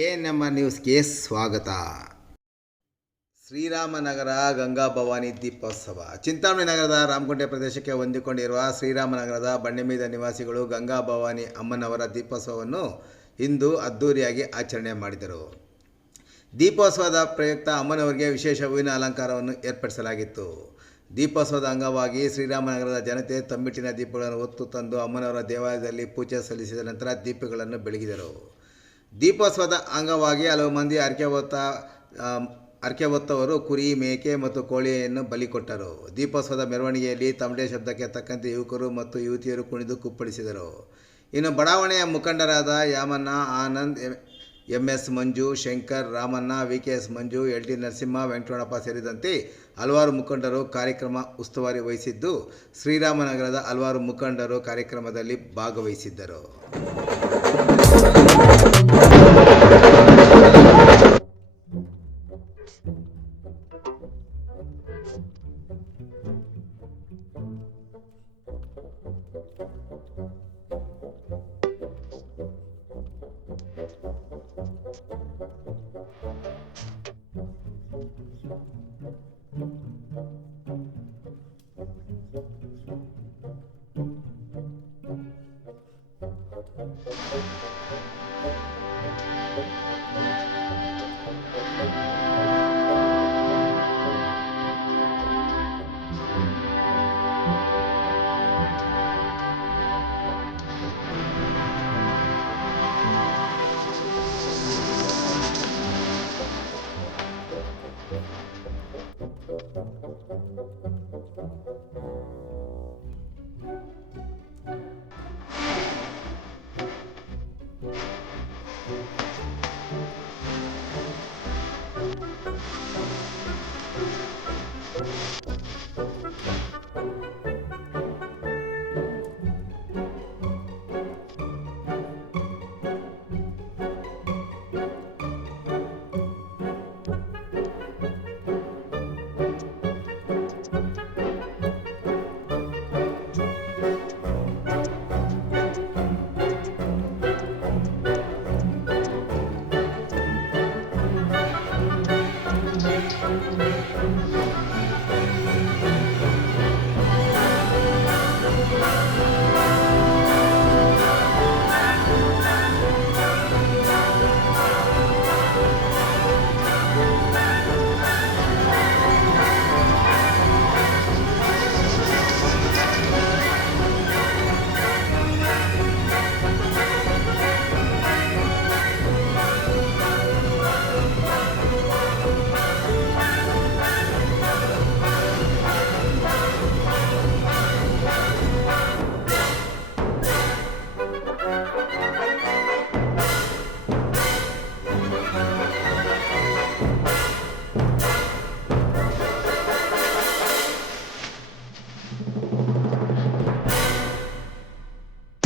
ನಮ್ಮ ನ್ಯೂಸ್ಗೆ ಸ್ವಾಗತ. ಶ್ರೀರಾಮನಗರ ಗಂಗಾ ಭವಾನಿ ದೀಪೋತ್ಸವ. ಚಿಂತಾಮಣಿ ನಗರದ ರಾಮಗುಂಟೆ ಪ್ರದೇಶಕ್ಕೆ ಹೊಂದಿಕೊಂಡಿರುವ ಶ್ರೀರಾಮನಗರದ ಬಂಡೆಮೀದ ನಿವಾಸಿಗಳು ಗಂಗಾ ಭವಾನಿ ಅಮ್ಮನವರ ದೀಪೋತ್ಸವವನ್ನು ಇಂದು ಅದ್ದೂರಿಯಾಗಿ ಆಚರಣೆ ಮಾಡಿದರು. ದೀಪೋತ್ಸವದ ಪ್ರಯುಕ್ತ ಅಮ್ಮನವರಿಗೆ ವಿಶೇಷ ಹೂವಿನ ಅಲಂಕಾರವನ್ನು ಏರ್ಪಡಿಸಲಾಗಿತ್ತು. ದೀಪೋತ್ಸವದ ಅಂಗವಾಗಿ ಶ್ರೀರಾಮನಗರದ ಜನತೆ ತಮ್ಮಿಟ್ಟಿನ ದೀಪಗಳನ್ನು ಹೊತ್ತು ತಂದು ಅಮ್ಮನವರ ದೇವಾಲಯದಲ್ಲಿ ಪೂಜೆ ಸಲ್ಲಿಸಿದ ನಂತರ ದೀಪಗಳನ್ನು ಬೆಳಗಿದರು. ದೀಪೋತ್ಸವದ ಅಂಗವಾಗಿ ಹಲವು ಮಂದಿ ಹರಕೆ ಹೊತ್ತವರು ಕುರಿ, ಮೇಕೆ ಮತ್ತು ಕೋಳಿಯನ್ನು ಬಲಿ ಕೊಟ್ಟರು. ದೀಪೋತ್ಸವದ ಮೆರವಣಿಗೆಯಲ್ಲಿ ತಮಟೆ ಶಬ್ದಕ್ಕೆ ತಕ್ಕಂತೆ ಯುವಕರು ಮತ್ತು ಯುವತಿಯರು ಕುಣಿದು ಕುಪ್ಪಳಿಸಿದರು. ಇನ್ನು ಬಡಾವಣೆಯ ಮುಖಂಡರಾದ ಯಾಮಣ್ಣ, ಆನಂದ್, MS ಮಂಜು, ಶಂಕರ್, ರಾಮಣ್ಣ, VKS ಮಂಜು, LT ನರಸಿಂಹ, ವೆಂಕಟರಮಣಪ್ಪ ಸೇರಿದಂತೆ ಹಲವಾರು ಮುಖಂಡರು ಕಾರ್ಯಕ್ರಮ ಉಸ್ತುವಾರಿ ವಹಿಸಿದ್ದು, ಶ್ರೀರಾಮನಗರದ ಹಲವಾರು ಮುಖಂಡರು ಕಾರ್ಯಕ್ರಮದಲ್ಲಿ ಭಾಗವಹಿಸಿದ್ದರು.